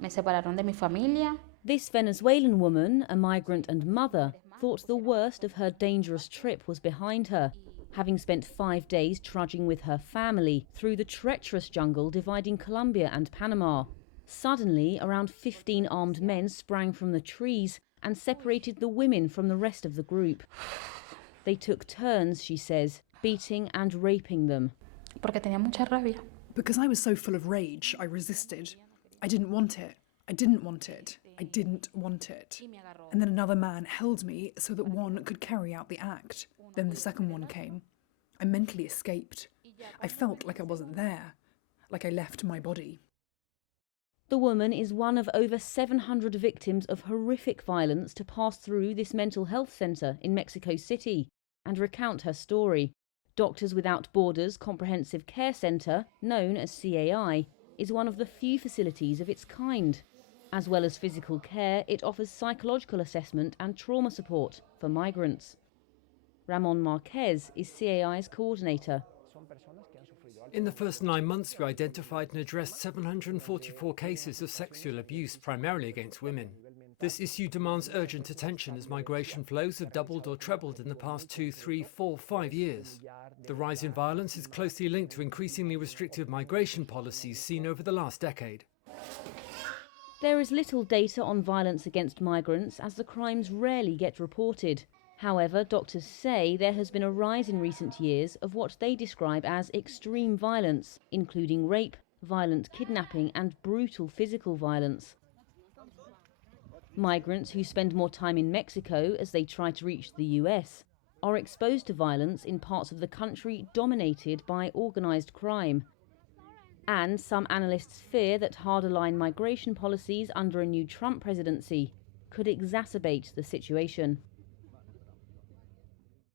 Me separaron de mi familia. This Venezuelan woman, a migrant and mother, thought the worst of her dangerous trip was behind her, having spent 5 days trudging with her family through the treacherous jungle dividing Colombia and Panama. Suddenly, around 15 armed men sprang from the trees and separated the women from the rest of the group. They took turns, she says, beating and raping them. Porque tenía mucha rabia. Because I was so full of rage, I resisted. I didn't want it. I didn't want it. I didn't want it. And then another man held me so that one could carry out the act. Then the second one came. I mentally escaped. I felt like I wasn't there, like I left my body. The woman is one of over 700 victims of horrific violence to pass through this mental health centre in Mexico City and recount her story. Doctors Without Borders Comprehensive Care Centre, known as CAI, is one of the few facilities of its kind. As well as physical care, it offers psychological assessment and trauma support for migrants. Ramon Marquez is CAI's coordinator. In the first 9 months, we identified and addressed 744 cases of sexual abuse, primarily against women. This issue demands urgent attention as migration flows have doubled or trebled in the past 2, 3, 4, 5 years. The rise in violence is closely linked to increasingly restrictive migration policies seen over the last decade. There is little data on violence against migrants as the crimes rarely get reported. However, doctors say there has been a rise in recent years of what they describe as extreme violence, including rape, violent kidnapping and brutal physical violence. Migrants who spend more time in Mexico as they try to reach the US are exposed to violence in parts of the country dominated by organised crime. And some analysts fear that harder-line migration policies under a new Trump presidency could exacerbate the situation.